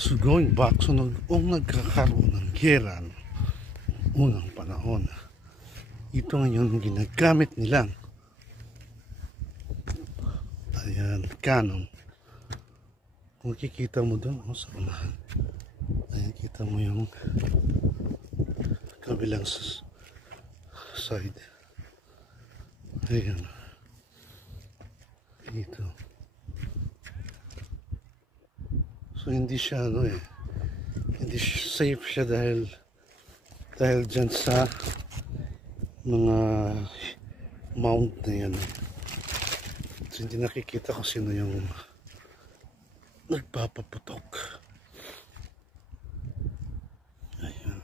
So going back, so noong nagkakaroon ng giyera unang panahon, ito ngayon ang ginagamit nilang ayan, cannon. Kung kikita mo doon sa unahan, ayan, kita mo yung kabilang side. Ayan, ito. So hindi siya hindi safe siya dahil dyan sa mga mount na yan. So hindi nakikita kung sino yung nagpapaputok. Ayan.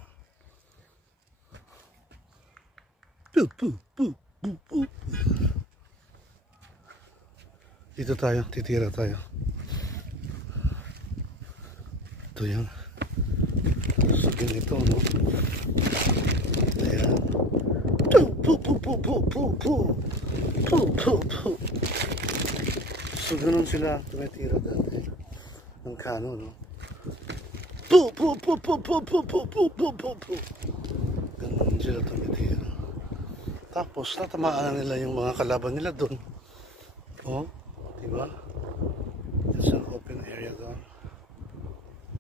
Dito tayo, titira tayo. Ito yan. So ganito, no? Ayan. So ganun sila tumitira dati ng kano, no? Ganun sila tumitira. Tapos natamaan nila yung mga kalaban nila doon. Oh, diba?